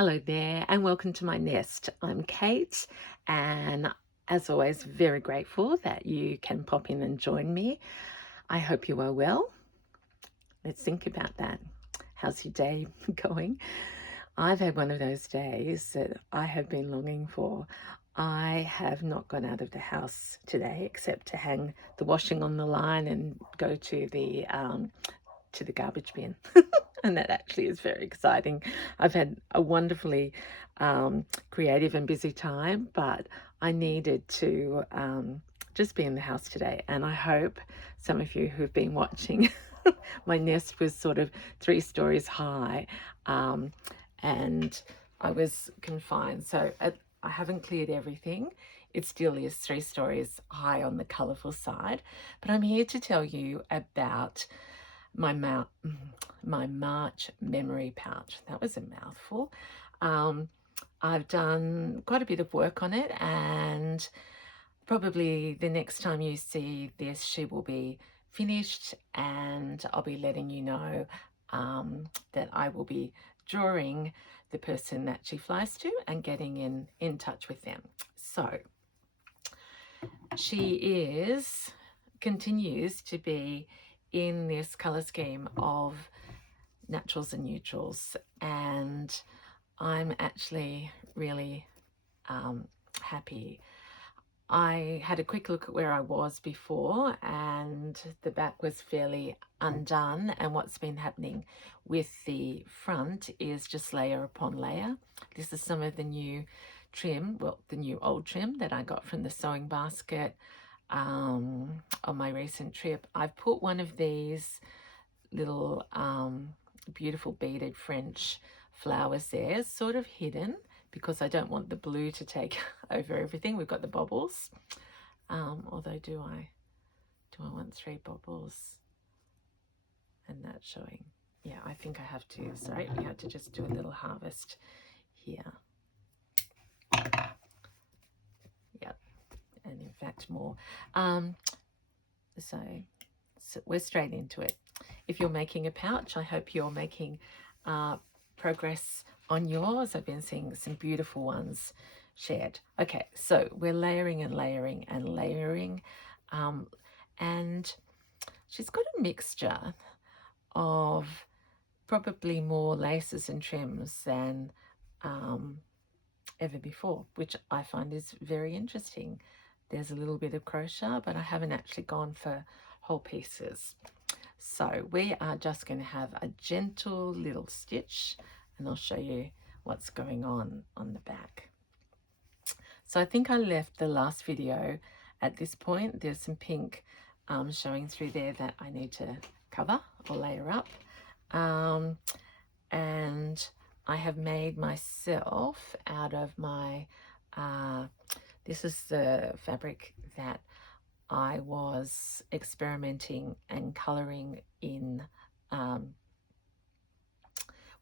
Hello there and welcome to my nest. I'm Kate, and as always very grateful that you can pop in and join me. I hope you are well. Let's think about that. How's your day going? I've had one of those days that I have been longing for. I have not gone out of the house today except to hang the washing on the line and go to the garbage bin. And that actually is very exciting. I've had a wonderfully creative and busy time, but I needed to just be in the house today. And I hope some of you who've been watching, my nest was sort of 3 stories high, and I was confined. So I haven't cleared everything. It still is 3 stories high on the colourful side, but I'm here to tell you about my March memory pouch. That was a mouthful. I've done quite a bit of work on it, and probably the next time you see this, she will be finished, and I'll be letting you know that I will be drawing the person that she flies to and getting in touch with them. So she continues to be in this color scheme of naturals and neutrals, and I'm actually really happy. I had a quick look at where I was before, and the back was fairly undone, and what's been happening with the front is just layer upon layer. This is some of the new trim, well, the new old trim that I got from the sewing basket on my recent trip. I've put one of these little beautiful beaded French flowers there, sort of hidden, because I don't want the blue to take over everything. We've got the bobbles, although do I want 3 bobbles and that showing? Yeah, I think I have to. Sorry, we had to just do a little harvest here. Yep, and in fact more. So we're straight into it. If you're making a pouch, I hope you're making progress on yours. I've been seeing some beautiful ones shared. Okay, so we're layering and layering and layering, and she's got a mixture of probably more laces and trims than ever before, which I find is very interesting. There's a little bit of crochet, but I haven't actually gone for whole pieces. So we are just going to have a gentle little stitch, and I'll show you what's going on the back. So I think I left the last video at this point. There's some pink showing through there that I need to cover or layer up. And I have made myself out of my, this is the fabric that I was experimenting and colouring in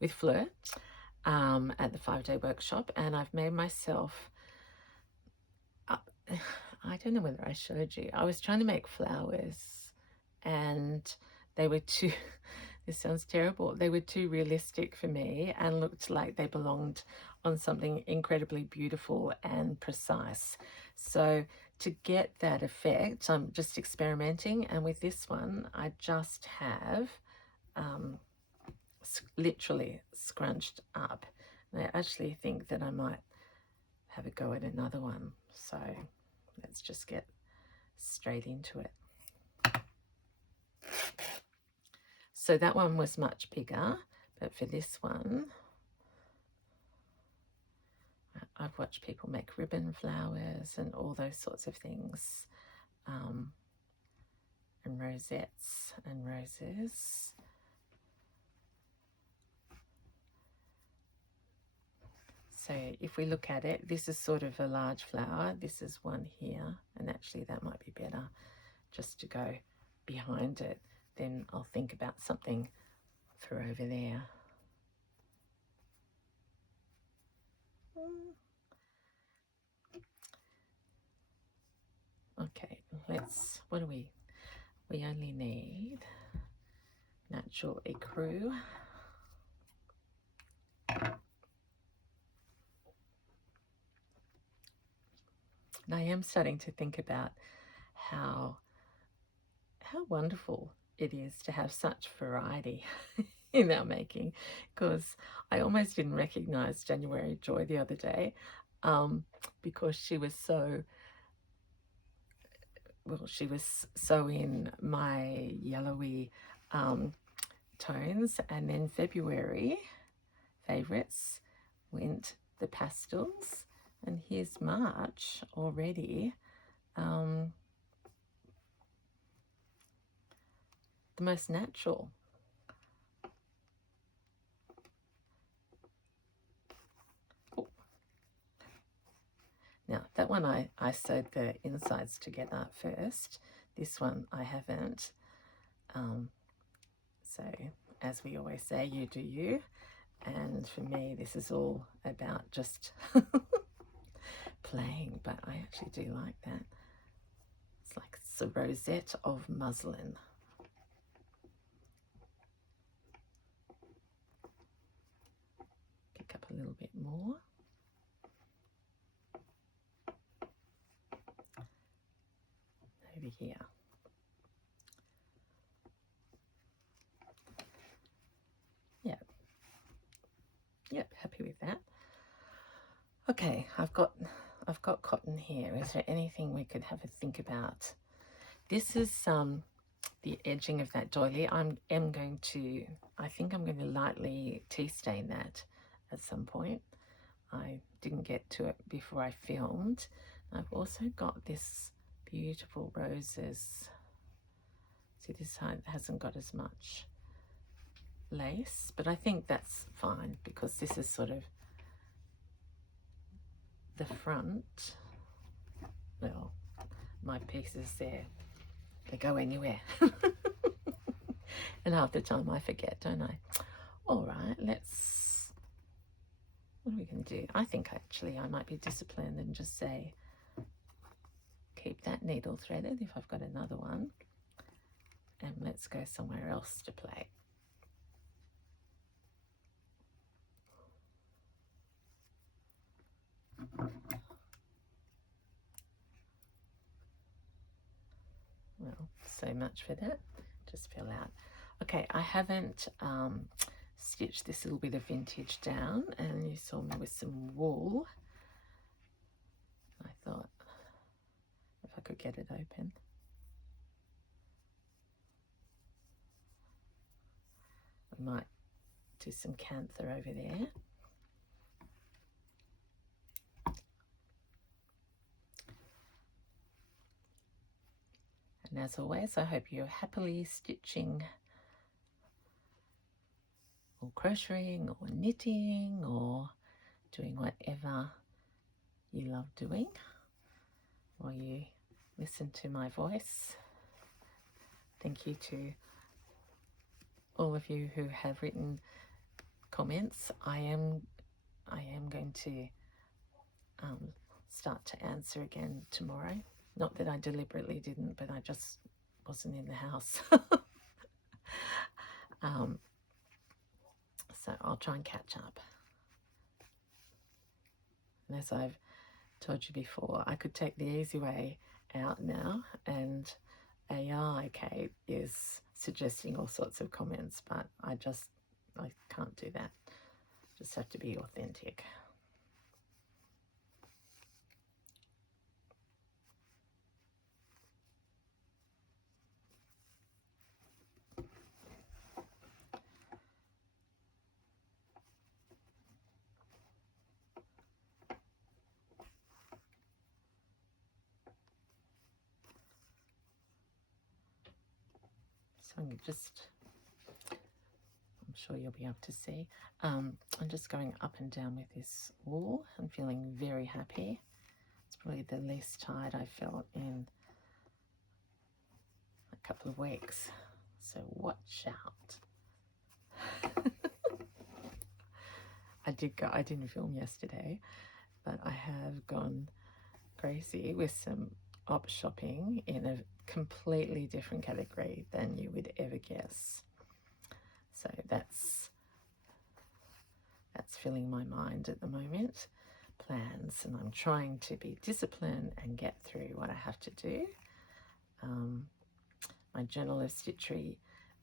with Fleur at the 5-day workshop, and I've made myself, I don't know whether I showed you, I was trying to make flowers and they were too, this sounds terrible, they were too realistic for me and looked like they belonged on something incredibly beautiful and precise. So to get that effect, I'm just experimenting, and with this one I just have literally scrunched up, and I actually think that I might have a go at another one. So let's just get straight into it. So that one was much bigger, but for this one, I've watched people make ribbon flowers and all those sorts of things, and rosettes and roses. So if we look at it, this is sort of a large flower. This is one here, and actually that might be better just to go behind it. Then I'll think about something for over there. Okay, what do we only need natural ecru. And I am starting to think about how wonderful it is to have such variety in our making, because I almost didn't recognize January Joy the other day, because she was so in my yellowy tones, and then February favorites went the pastels, and here's March already. The most natural. Oh. Now that one I sewed the insides together first. This one I haven't. So as we always say, you do you. And for me, this is all about just playing, but I actually do like that. It's like it's a rosette of muslin. Pick up a little bit more. Over here. Yep, happy with that. Okay, I've got cotton here. Is there anything we could have a think about? This is the edging of that doily. I think I'm going to lightly tea stain that at some point. I didn't get to it before I filmed. I've also got this beautiful roses. See, this side hasn't got as much lace, but I think that's fine because this is sort of the front. Well, my pieces there, they go anywhere. And half the time I forget, don't I? All right, what are we going to do? I think actually I might be disciplined and just say keep that needle threaded if I've got another one, and let's go somewhere else to play. Well, so much for that. Just fill out. Okay, I haven't stitched this little bit of vintage down, and you saw me with some wool. I thought if I could get it open. We might do some canther over there. And as always, I hope you're happily stitching or crocheting or knitting or doing whatever you love doing while you listen to my voice. Thank you to all of you who have written comments. I am going to start to answer again tomorrow. Not that I deliberately didn't, but I just wasn't in the house. So I'll try and catch up. And as I've told you before, I could take the easy way out now, and AI Kate is suggesting all sorts of comments, but I can't do that. Just have to be authentic. So I'm sure you'll be able to see. I'm just going up and down with this wool and feeling very happy. It's probably the least tired I felt in a couple of weeks. So watch out. I didn't film yesterday, but I have gone crazy with some op shopping in a completely different category than you would ever guess. So that's filling my mind at the moment. plans, and I'm trying to be disciplined and get through what I have to do. My journal of stitchery,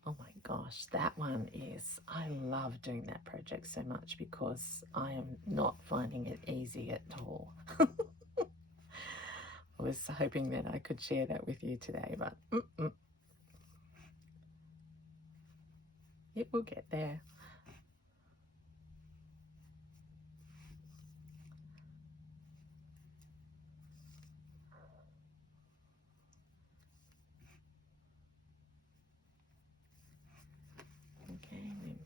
oh my gosh, that one is, I love doing that project so much because I am not finding it easy at all. I was hoping that I could share that with you today, but it will get there. Okay, then.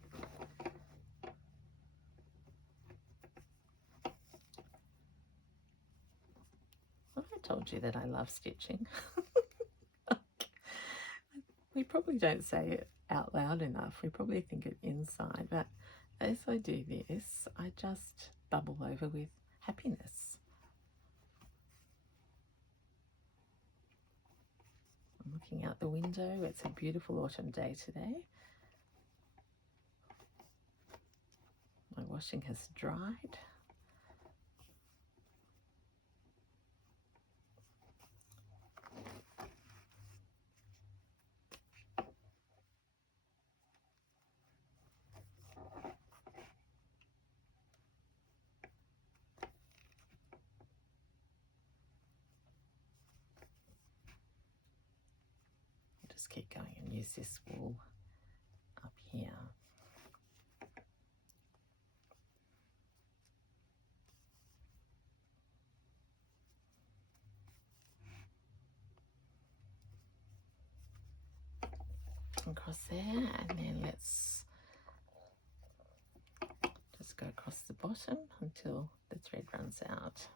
Well, I told you that I love stitching. We probably don't say it out loud enough. We probably think it inside, but as I do this, I just bubble over with happiness. I'm looking out the window. It's a beautiful autumn day today. My washing has dried. Just keep going and use this wool up here. Across there, and then let's just go across the bottom until the thread runs out.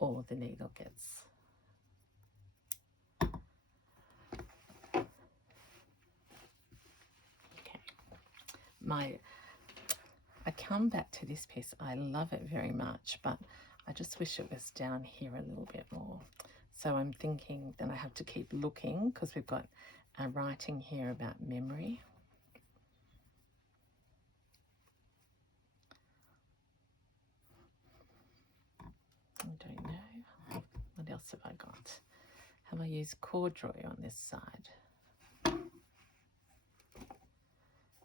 Or the needle gets. Okay. I come back to this piece. I love it very much, but I just wish it was down here a little bit more. So I'm thinking that I have to keep looking because we've got a writing here about memory. I don't know. What else have I got? Have I used corduroy on this side?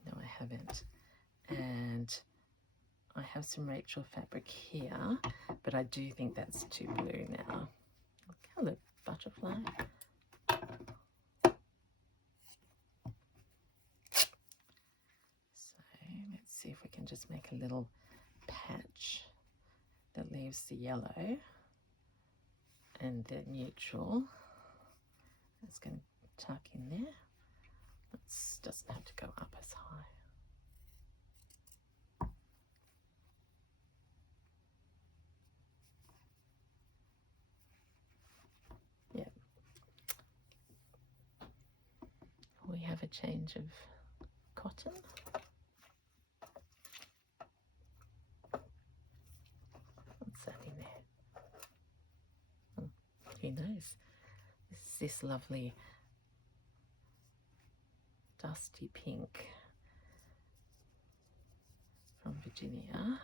No, I haven't. And I have some Rachel fabric here, but I do think that's too blue now. Look how the butterfly. So let's see if we can just make a little patch that leaves the yellow and the neutral. It's going to tuck in there. It doesn't have to go up as high. Yeah. We have a change of cotton. What's that in there? Oh, who knows? This lovely dusty pink from Virginia, and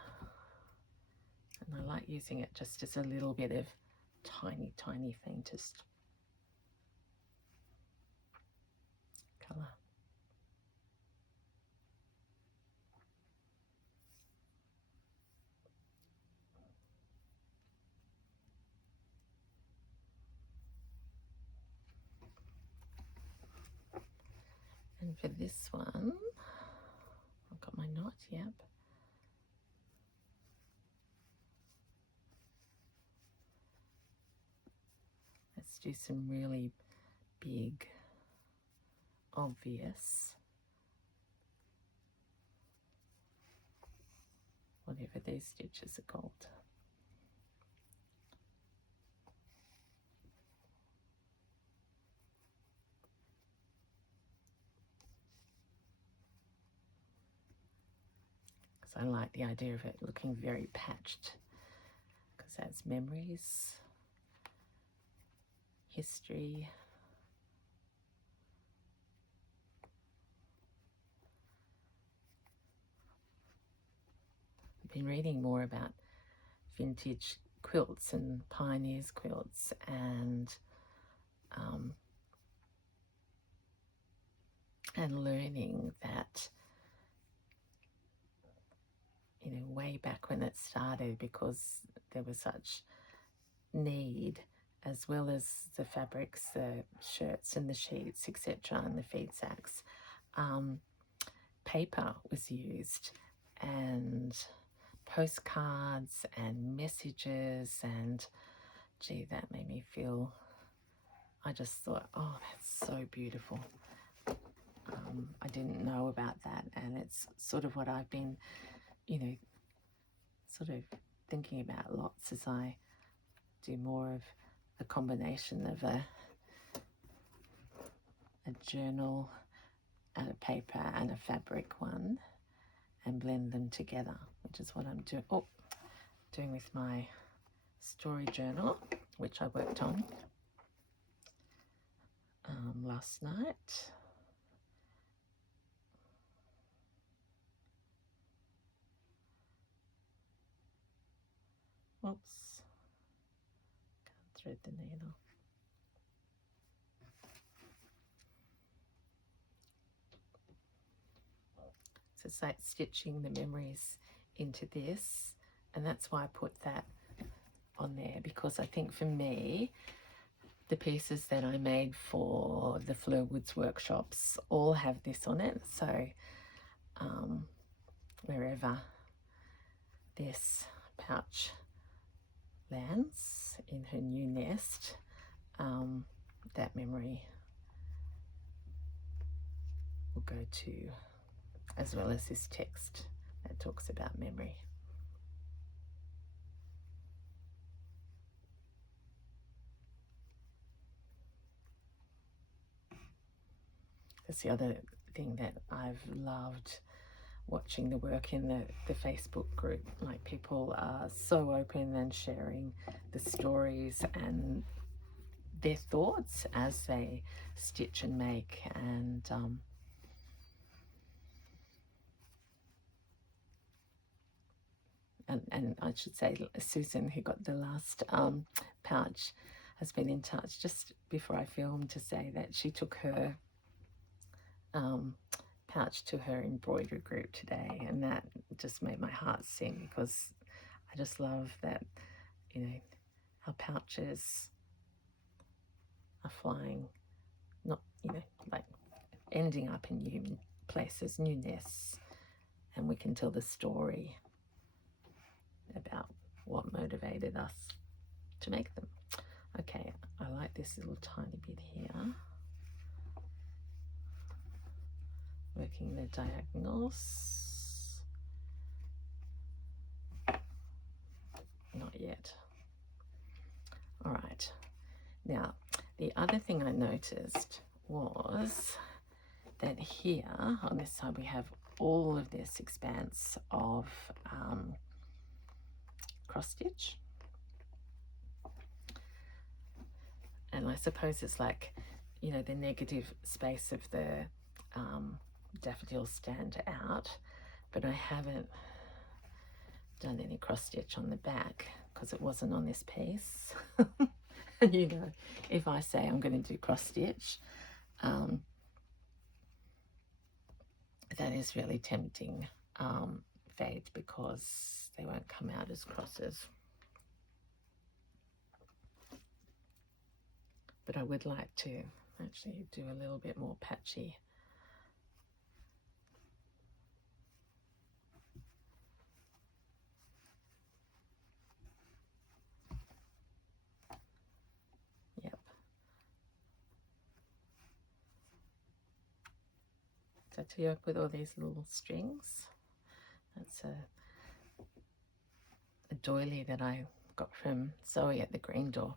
I like using it just as a little bit of tiny faintest colour. And for this one, I've got my knot, yep. Let's do some really big, obvious, whatever these stitches are called. because I like the idea of it looking very patched, because that's memories, history. I've been reading more about vintage quilts and pioneers quilts, and learning that, you know, way back when it started, because there was such need, as well as the fabrics, the shirts and the sheets, etc., and the feed sacks, paper was used, and postcards and messages, and gee, that made me feel, I just thought, oh, that's so beautiful. I didn't know about that, and it's sort of what I've been, you know, sort of thinking about lots as I do more of a combination of a journal and a paper and a fabric one, and blend them together, which is what I'm doing with my story journal, which I worked on last night. Oops, can't thread the needle. So it's like stitching the memories into this, and that's why I put that on there, because I think for me, the pieces that I made for the Fleur Woods workshops all have this on it. So wherever this pouch lands in her new nest, that memory will go to, as well as this text that talks about memory. That's the other thing that I've loved watching the work in the Facebook group. Like, people are so open and sharing the stories and their thoughts as they stitch and make, and I should say Susan, who got the last pouch, has been in touch just before I filmed to say that she took her pouch to her embroidery group today, and that just made my heart sing, because I just love that, you know, our pouches are flying, not, you know, like ending up in new places, new nests, and we can tell the story about what motivated us to make them. Okay, I like this little tiny bit here. Working the diagonals. Not yet. All right. Now, the other thing I noticed was that here on this side we have all of this expanse of cross stitch, and I suppose it's like, you know, the negative space of the daffodils stand out, but I haven't done any cross stitch on the back because it wasn't on this piece. And you know, if I say I'm going to do cross stitch, that is really tempting fate, because they won't come out as crosses. But I would like to actually do a little bit more patchy. Yep. So to work with all these little strings, that's a doily that I got from Zoe at the Green Door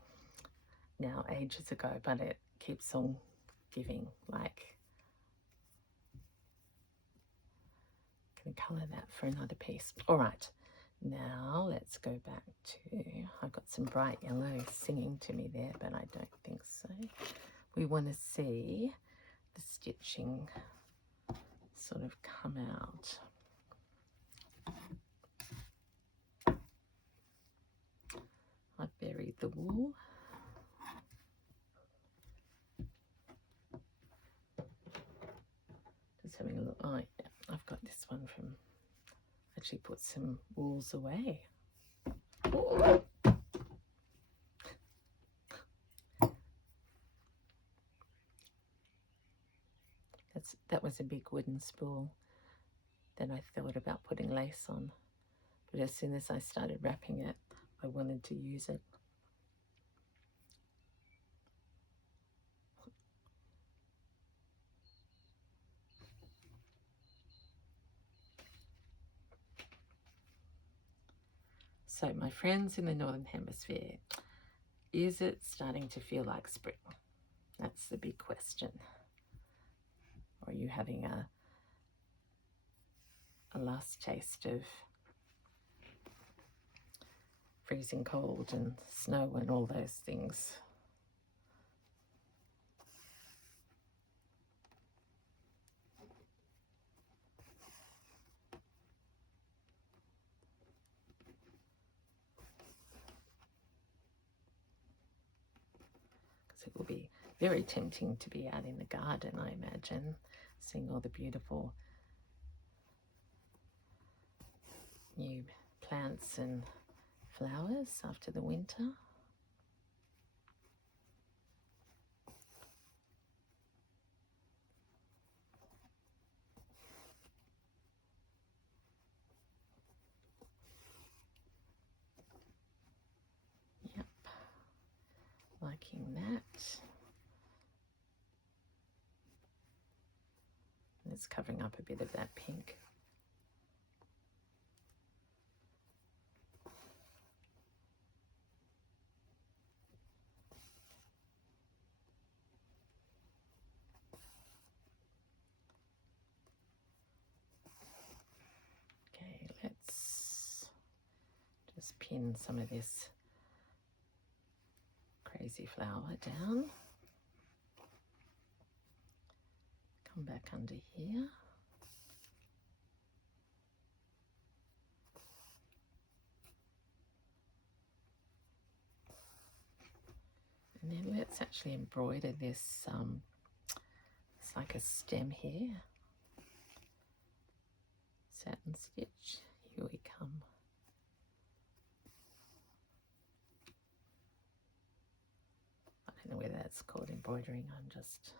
now ages ago, but it keeps on giving. Like, going to colour that for another piece. All right, now let's go back to, I've got some bright yellow singing to me there, but I don't think so. We want to see the stitching sort of come out. I've buried the wool. Just having a look. Oh, yeah, I've got this one from, actually put some wools away. Ooh. That was a big wooden spool that I thought about putting lace on. But as soon as I started wrapping it, I wanted to use it. So my friends in the Northern Hemisphere, is it starting to feel like spring? That's the big question. Or are you having a last taste of freezing cold and snow and all those things? Because it will be very tempting to be out in the garden, I imagine, seeing all the beautiful new plants and flowers after the winter. Yep, liking that. And it's covering up a bit of that pink. Let's just pin some of this crazy flower down. Come back under here. And then let's actually embroider this, it's like a stem here. Satin stitch, here we come. I don't know whether that's called embroidering, I'm just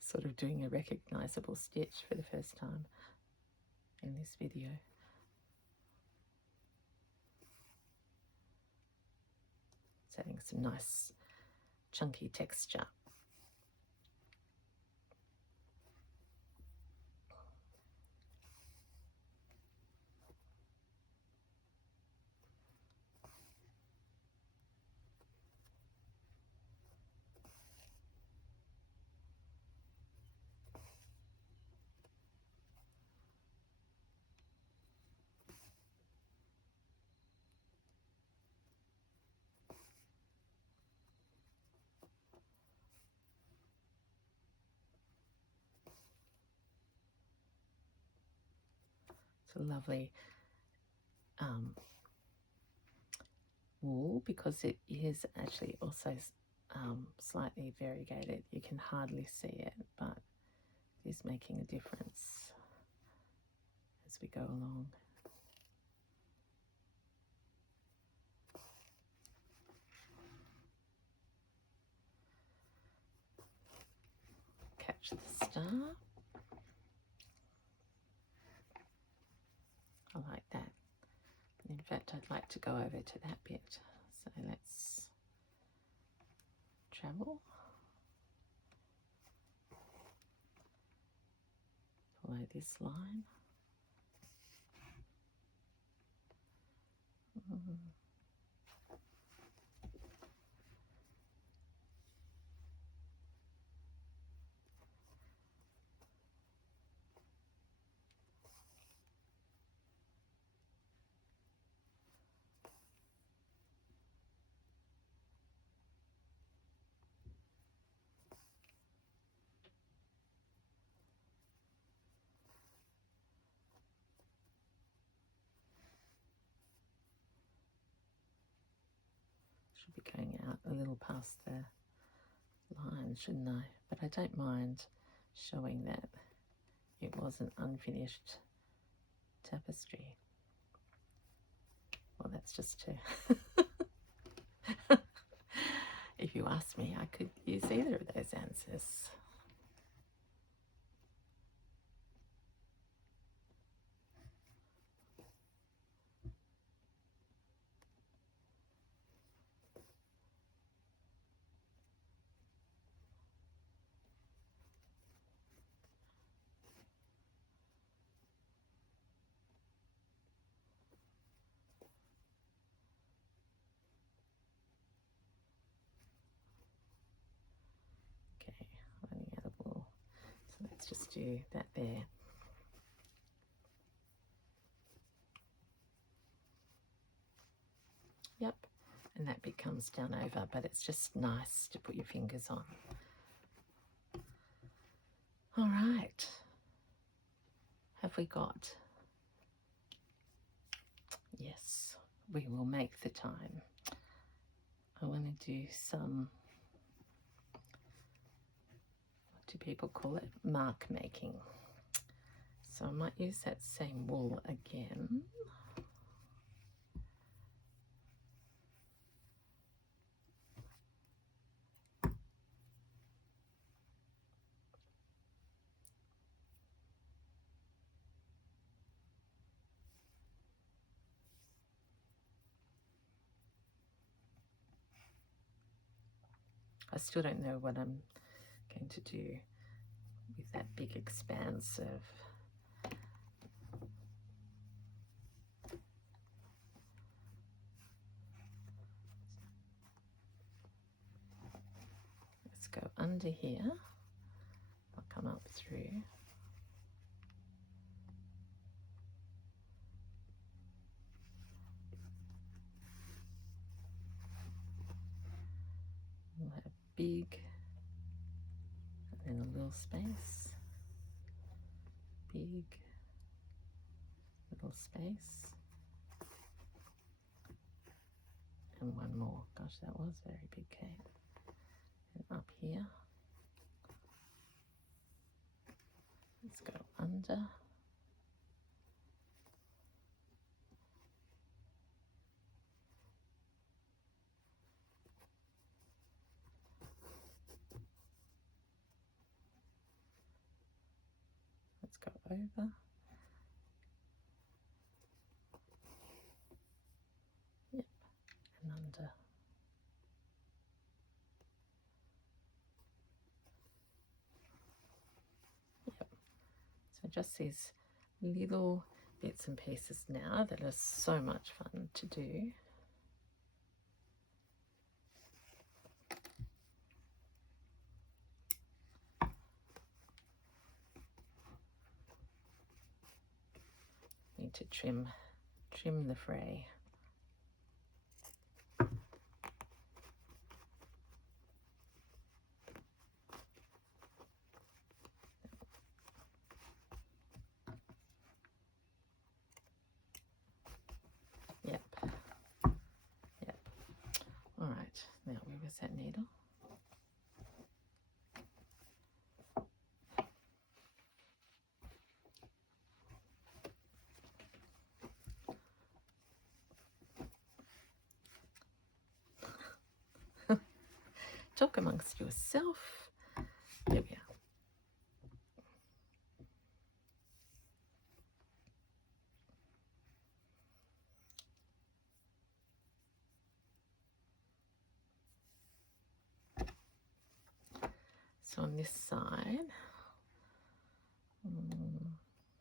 sort of doing a recognizable stitch for the first time in this video. It's adding some nice chunky texture. It's a lovely wool because it is actually also slightly variegated. You can hardly see it, but it is making a difference as we go along. Catch the star. I like that. In fact, I'd like to go over to that bit. So let's travel. Follow this line. be going out a little past the line, shouldn't I? But I don't mind showing that it was an unfinished tapestry. Well, that's just to if you ask me, I could use either of those answers. Okay, running out of wool. So let's just do that there. Yep, and that bit comes down over, but it's just nice to put your fingers on. All right, have we got? Yes, we will make the time. I want to do some, what do people call it? Mark making. So I might use that same wool again. I still don't know what I'm going to do with that big expanse of let's go under here. I'll come up through. We'll have big and then a little space, big, little space, and one more. Gosh, that was very big, Kate. And up here, let's go under. Let's go over. Yep, and under. Yep. So just these little bits and pieces now that are so much fun to do. Need to trim the fray. Yep. Yep. All right. Now where was that needle? Talk amongst yourself. There we are. So on this side,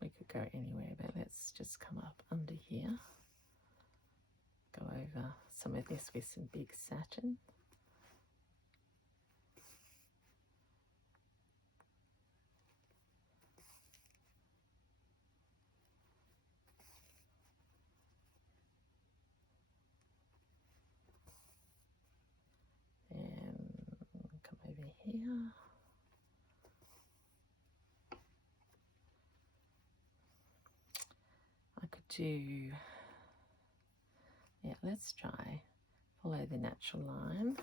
we could go anywhere, but let's just come up under here. Go over some of this with some big satin. Here. I could do, yeah, let's try follow the natural line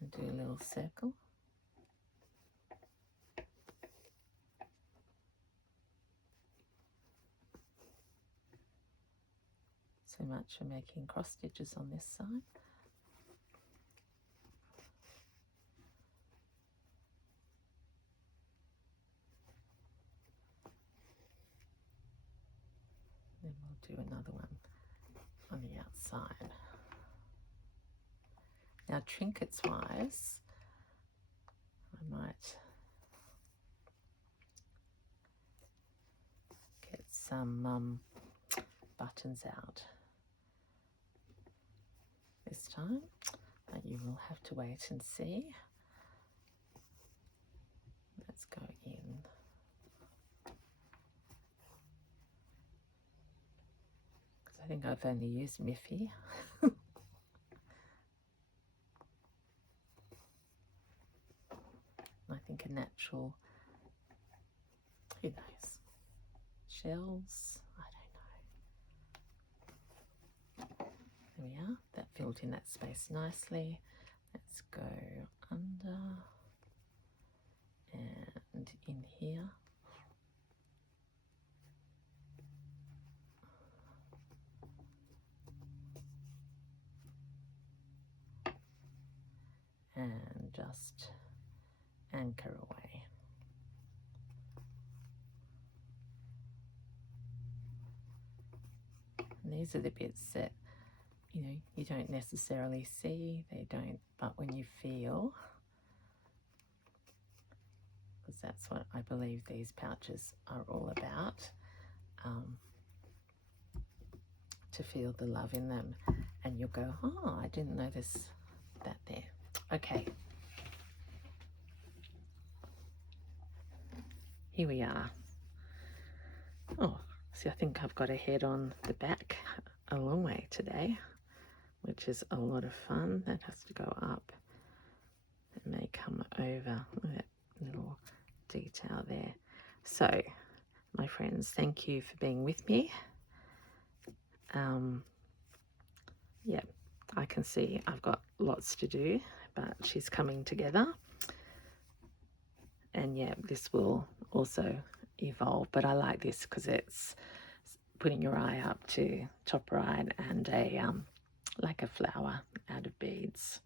and do a little circle. So much for making cross stitches on this side. Then we'll do another one on the outside. Now trinkets wise, I might get some buttons out this time, but you will have to wait and see. Let's go in. Because I think I've only used Miffy. I think a natural, who knows, shells, I don't know. There we are, that filled in that space nicely. Let's go under and in here. And just anchor away. And these are the bits that, you know, you don't necessarily see, they don't, but when you feel, because that's what I believe these pouches are all about, to feel the love in them, and you'll go, oh, I didn't notice that there. Okay. Here we are. Oh, see, I think I've got a head on the back a long way today, which is a lot of fun. That has to go up. It may come over. Look at that little detail there. So, my friends, thank you for being with me. Yeah, I can see I've got lots to do, but she's coming together. And yeah, this will also evolve, but I like this because it's putting your eye up to top right and a like a flower out of beads.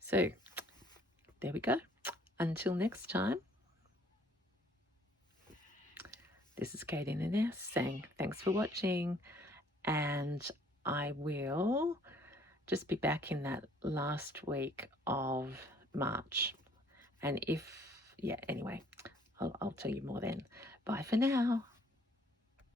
So there we go. Until next time, this is KIN Collab saying thanks for watching, and I will just be back in that last week of March. And if, yeah, anyway, I'll tell you more then. Bye for now.